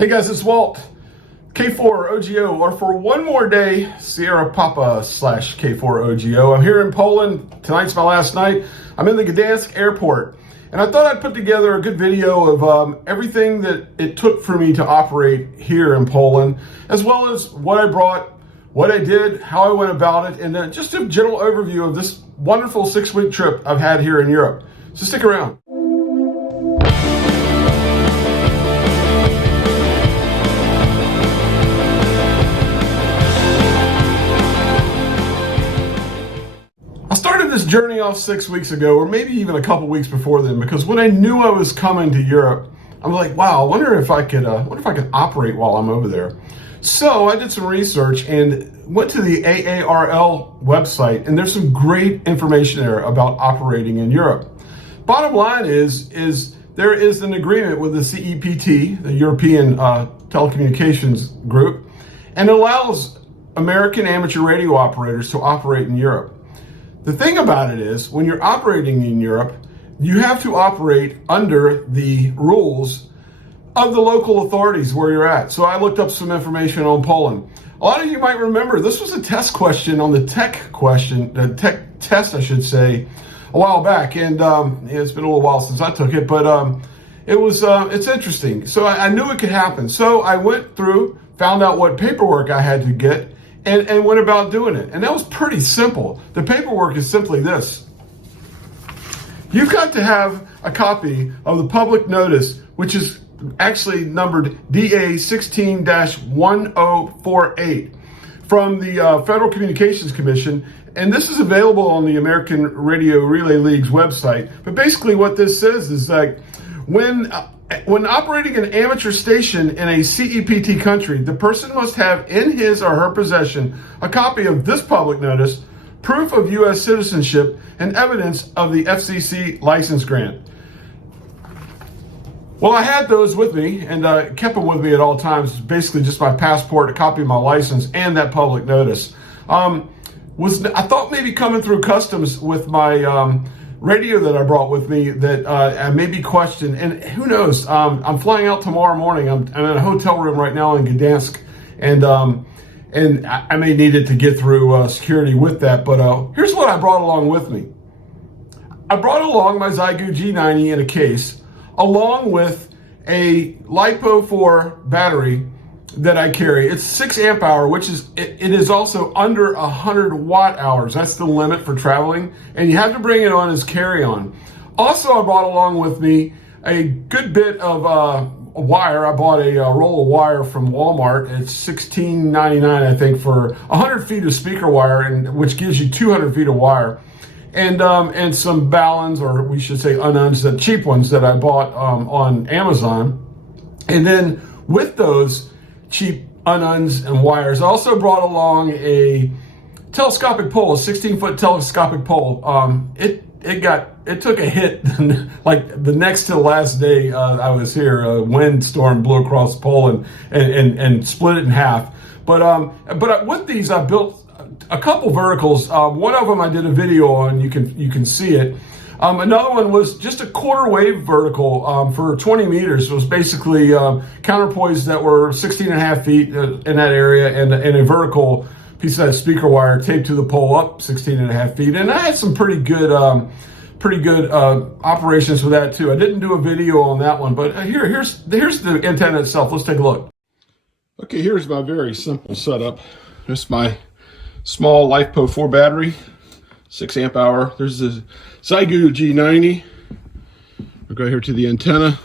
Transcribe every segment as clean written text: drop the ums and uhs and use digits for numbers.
Hey guys, it's Walt, K4OGO, or for one more day, Sierra Papa / K4OGO. I'm here in Poland. Tonight's my last night. I'm in the Gdansk airport, and I thought I'd put together a good video of everything that it took for me to operate here in Poland, as well as what I brought, what I did, how I went about it, and then just a general overview of this wonderful 6-week trip I've had here in Europe. So stick around. I started this journey off 6 weeks ago, or maybe even a couple weeks before then, because when I knew I was coming to Europe, I'm like, wow, I wonder if I could operate while I'm over there. So I did some research and went to the AARL website, and there's some great information there about operating in Europe. Bottom line is there is an agreement with the CEPT, the European Telecommunications Group, and it allows American amateur radio operators to operate in Europe. The thing about it is, when you're operating in Europe, you have to operate under the rules of the local authorities where you're at. So I looked up some information on Poland. A lot of you might remember this was a test question on the tech test, I should say, a while back. And it's been a little while since I took it, but it's interesting. So I knew it could happen. So I went through, found out what paperwork I had to get, and went about doing it. And that was pretty simple. The paperwork is simply this. You've got to have a copy of the public notice, which is actually numbered DA 16-1048 from the Federal Communications Commission. And this is available on the American Radio Relay League's website. But basically what this says is that when operating an amateur station in a CEPT country, the person must have in his or her possession a copy of this public notice, proof of U.S. citizenship, and evidence of the FCC license grant. Well, I had those with me and kept them with me at all times. Basically just my passport, a copy of my license, and that public notice. I thought maybe coming through customs with my radio that I brought with me that I may be questioned, and who knows, I'm flying out tomorrow morning. I'm in a hotel room right now in Gdansk, and I may need it to get through security with that, but here's what I brought along with me. I brought along my Xiegu G90 in a case, along with a LiPo4 battery that I carry. It's 6 amp hour, which is, it is also under 100 watt hours. That's the limit for traveling, and you have to bring it on as carry-on. Also, I brought along with me a good bit of wire. I bought a roll of wire from Walmart. It's $16.99, I think, for 100 feet of speaker wire, and which gives you 200 feet of wire. And some Ballons, or we should say Ununs, the cheap ones that I bought on Amazon. And then with those cheap Ununs and wires, I also brought along a telescopic pole, a 16-foot telescopic pole. It took a hit like the next to the last day I was here. A windstorm blew across Poland and split it in half. But with these, I built a couple verticals. One of them I did a video on. You can see it. Another one was just a quarter wave vertical for 20 meters. It was basically counterpoise that were 16.5 feet in that area, and a vertical piece of that speaker wire taped to the pole up 16.5 feet. And I had some pretty good operations with that too. I didn't do a video on that one, but here's the antenna itself. Let's take a look. Okay, here's my very simple setup. Here's my small LiPo4 battery, 6 amp hour. There's the Xiegu G90. We'll go here to the antenna.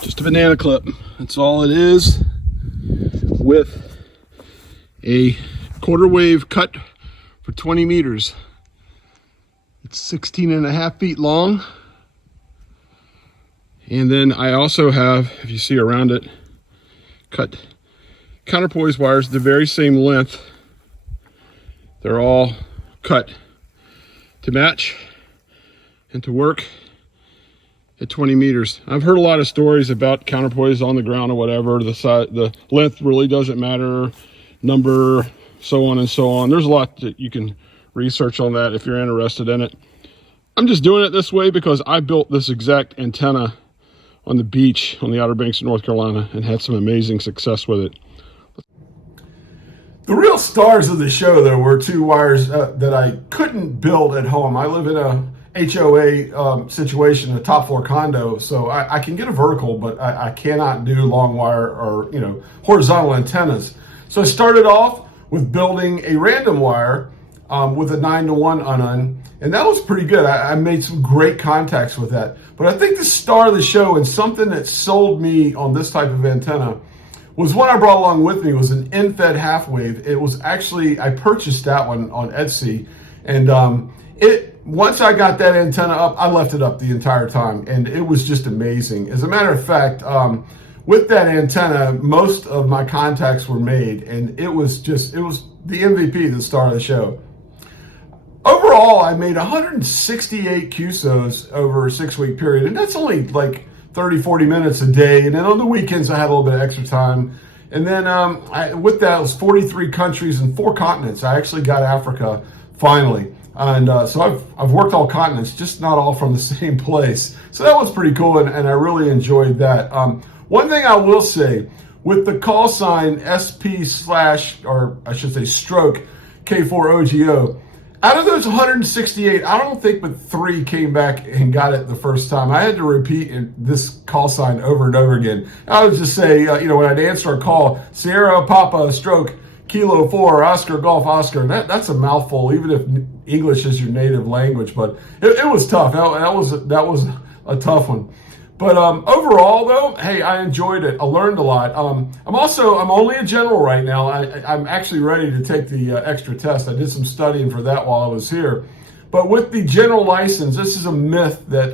Just a banana clip. That's all it is, with a quarter wave cut for 20 meters. It's 16.5 feet long. And then I also have, if you see around it, cut counterpoise wires the very same length. They're all cut to match and to work at 20 meters. I've heard a lot of stories about counterpoise on the ground or whatever. The length really doesn't matter, number, so on and so on. There's a lot that you can research on that if you're interested in it. I'm just doing it this way because I built this exact antenna on the beach on the Outer Banks of North Carolina and had some amazing success with it. The real stars of the show, though, were two wires that I couldn't build at home. I live in a HOA situation, a top floor condo, so I can get a vertical, but I cannot do long wire or horizontal antennas. So I started off with building a random wire with a 9-to-1 unun, and that was pretty good. I made some great contacts with that. But I think the star of the show and something that sold me on this type of antenna was what I brought along with me was an end-fed half wave. It was actually, I purchased that one on Etsy, and once I got that antenna up, I left it up the entire time, and it was just amazing. As a matter of fact, with that antenna, most of my contacts were made, and it was the MVP, the star of the show. Overall, I made 168 QSOs over a 6-week period, and that's only like 30, 40 minutes a day. And then on the weekends, I had a little bit of extra time. And then with that, it was 43 countries and 4 continents. I actually got Africa finally. And so I've worked all continents, just not all from the same place. So that was pretty cool, and I really enjoyed that. One thing I will say, with the call sign SP/stroke K4OGO, out of those 168, I don't think but 3 came back and got it the first time. I had to repeat this call sign over and over again. I would just say, when I'd answer a call, Sierra Papa Stroke Kilo 4 Oscar Golf Oscar. That's a mouthful, even if English is your native language. But it was tough. That was a tough one. But overall, though, hey, I enjoyed it. I learned a lot. I'm only a general right now. I'm actually ready to take the extra test. I did some studying for that while I was here. But with the general license, this is a myth that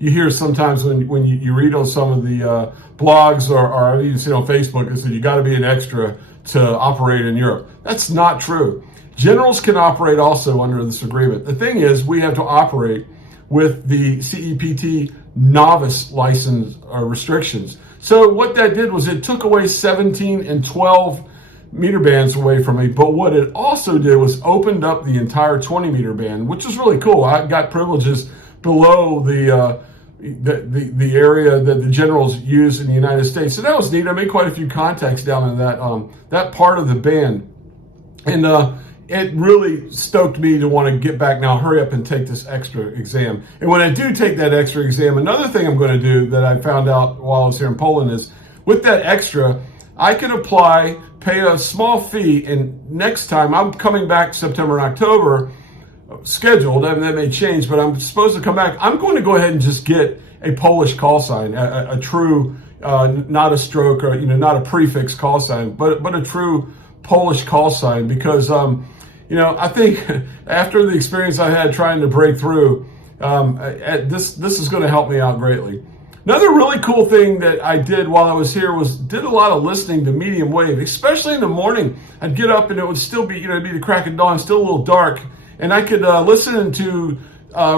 you hear sometimes when you read on some of the blogs or you see on Facebook. It said you got to be an extra to operate in Europe. That's not true. Generals can operate also under this agreement. The thing is, we have to operate with the CEPT novice license restrictions. So what that did was it took away 17 and 12 meter bands away from me. But what it also did was opened up the entire 20 meter band, which was really cool. I got privileges below the area that the generals use in the United States. So that was neat. I made quite a few contacts down in that part of the band. And it really stoked me to want to get back now, hurry up and take this extra exam. And when I do take that extra exam, another thing I'm going to do that I found out while I was here in Poland is with that extra, I can apply, pay a small fee, and next time I'm coming back September and October, scheduled, and that may change, but I'm supposed to come back. I'm going to go ahead and just get a Polish call sign, a true, not a stroke or not a prefix call sign, but a true Polish call sign, because I think after the experience I had trying to break through, this is going to help me out greatly. Another really cool thing that I did while I was here was did a lot of listening to medium wave, especially in the morning. I'd get up and it would still be, it'd be the crack of dawn, still a little dark, and I could listen to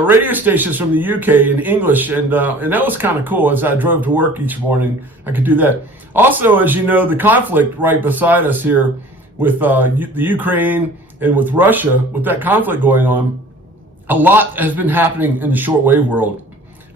radio stations from the UK in English, and that was kind of cool. As I drove to work each morning, I could do that. Also, as you know, the conflict right beside us here with the Ukraine and with Russia, with that conflict going on, a lot has been happening in the shortwave world.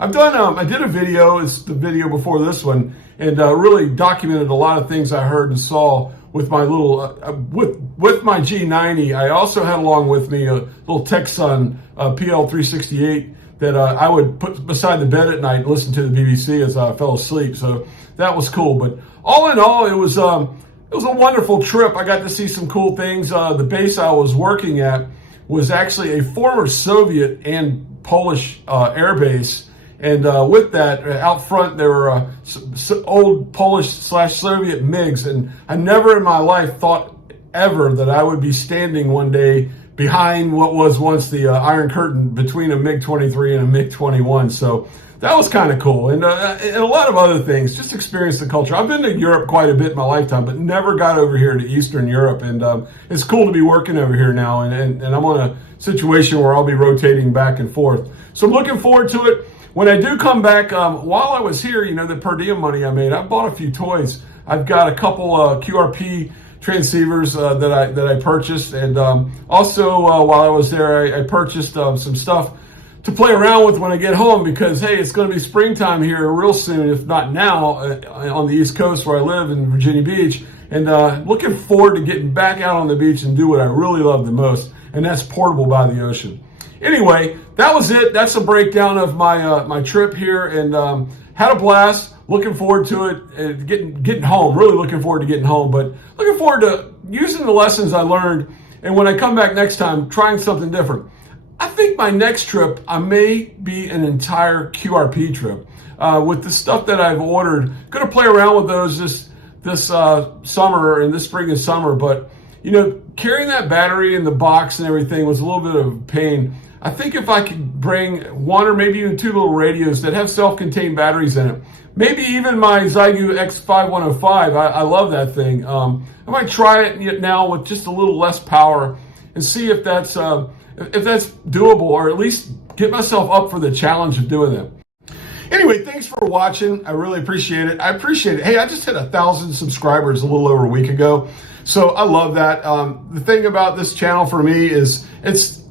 I did a video, it's the video before this one, and really documented a lot of things I heard and saw with my little, with my G90. I also had along with me a little Texan PL368 that I would put beside the bed at night and listen to the BBC as I fell asleep. So that was cool. But all in all, it was a wonderful trip. I got to see some cool things. The base I was working at was actually a former Soviet and Polish air base. And with that, out front, there were old Polish/Soviet MiGs. And I never in my life thought ever that I would be standing one day behind what was once the Iron Curtain between a MiG-23 and a MiG-21. So that was kind of cool. And a lot of other things, just experience the culture. I've been to Europe quite a bit in my lifetime, but never got over here to Eastern Europe. And it's cool to be working over here now. And I'm on a situation where I'll be rotating back and forth. So I'm looking forward to it. When I do come back, while I was here, the per diem money I made, I bought a few toys. I've got a couple QRP transceivers that I purchased, and also while I was there, I purchased some stuff to play around with when I get home, because hey, it's going to be springtime here real soon, if not now, on the East Coast where I live in Virginia Beach, and looking forward to getting back out on the beach and do what I really love the most, and that's portable by the ocean. Anyway, that was it. That's a breakdown of my trip here, and had a blast. Looking forward to it, getting home. Really looking forward to getting home, but looking forward to using the lessons I learned, and when I come back next time, trying something different. I think my next trip, I may be an entire QRP trip with the stuff that I've ordered. Going to play around with those this summer and this spring and summer. But you know, carrying that battery in the box and everything was a little bit of a pain. I think if I could bring one or maybe even two little radios that have self-contained batteries in it, maybe even my Xiegu X5105, I love that thing. I might try it now with just a little less power and see if that's doable, or at least get myself up for the challenge of doing that. Anyway, thanks for watching. I really appreciate it. I appreciate it. Hey, I just hit 1,000 subscribers a little over a week ago, so I love that. The thing about this channel for me is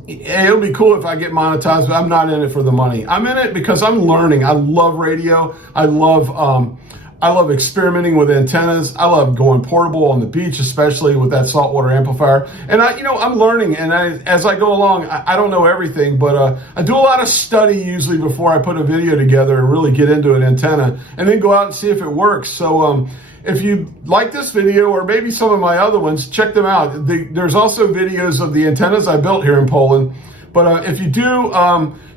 it'll be cool if I get monetized, but I'm not in it for the money. I'm in it because I'm learning. I love radio. I love experimenting with antennas. I love going portable on the beach, especially with that saltwater amplifier. And I'm learning, and as I go along, I don't know everything, but I do a lot of study usually before I put a video together and really get into an antenna, and then go out and see if it works. So if you like this video, or maybe some of my other ones, check them out. There's also videos of the antennas I built here in Poland. But if you do,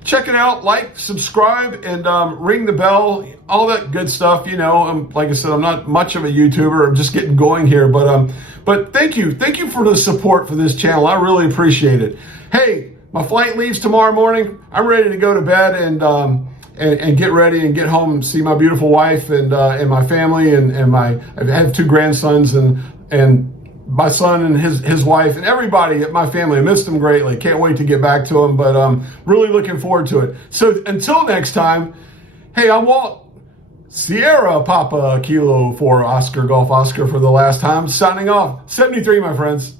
check it out, like, subscribe, and ring the bell, all that good stuff. You know, like I said, I'm not much of a YouTuber. I'm just getting going here. But thank you for the support for this channel. I really appreciate it. Hey, my flight leaves tomorrow morning. I'm ready to go to bed and get ready and get home and see my beautiful wife and my family and I have 2 grandsons and my son and his wife and everybody at my family. I missed them greatly. Can't wait to get back to them, but really looking forward to it. So until next time, hey, I'm Walt. Sierra Papa Kilo for Oscar Golf Oscar for the last time. Signing off. 73, my friends.